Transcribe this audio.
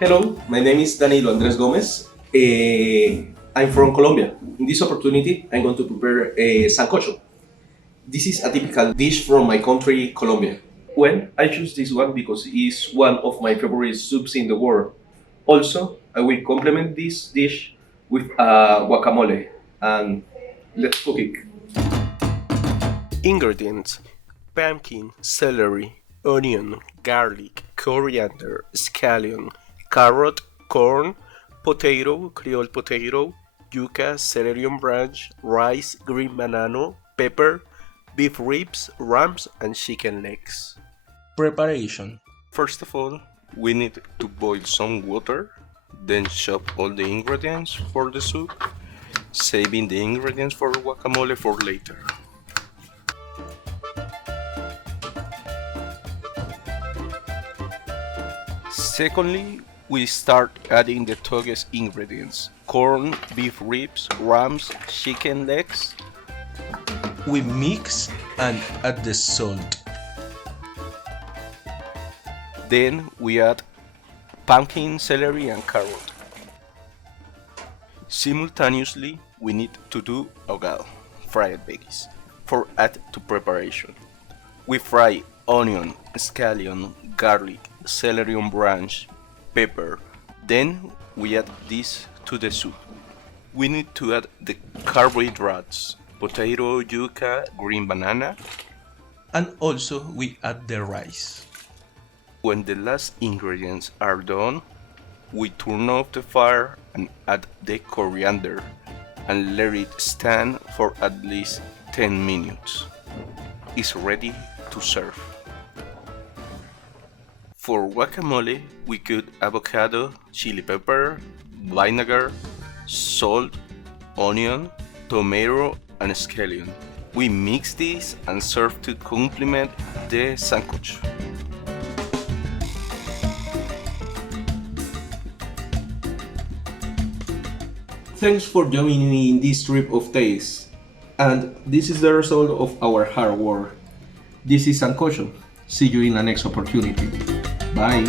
Hello, my name is Danilo Andres Gomez. I'm from Colombia. In this opportunity, I'm going to prepare a Sancocho. This is a typical dish from my country, Colombia. Well, I choose this one because it's one of my favorite soups in the world. Also, I will complement this dish with guacamole. And let's cook it. Ingredients: pumpkin, celery, onion, garlic, coriander, scallion, carrot, corn, potato, Creole potato, yuca, celerium branch, rice, green banana, pepper, beef ribs, rams, and chicken legs. Preparation. First of all, we need to boil some water, then chop all the ingredients for the soup, saving the ingredients for guacamole for later. Secondly, we start adding the togges ingredients: corn, beef ribs, rams, chicken legs. We mix and add the salt. Then we add pumpkin, celery, and carrot. Simultaneously, we need to do ahogado, fried veggies, for add to preparation. We fry onion, scallion, garlic, celerium branch, pepper. Then we add this to the soup. We need to add the carbohydrates: potato, yuca, green banana. And also we add the rice. When the last ingredients are done, we turn off the fire and add the coriander and let it stand for at least 10 minutes. It's ready to serve. For guacamole, we cut avocado, chili pepper, vinegar, salt, onion, tomato, and scallion. We mix this and serve to complement the sancocho. Thanks for joining me in this trip of taste. And this is the result of our hard work. This is Sancocho. See you in the next opportunity. Bye.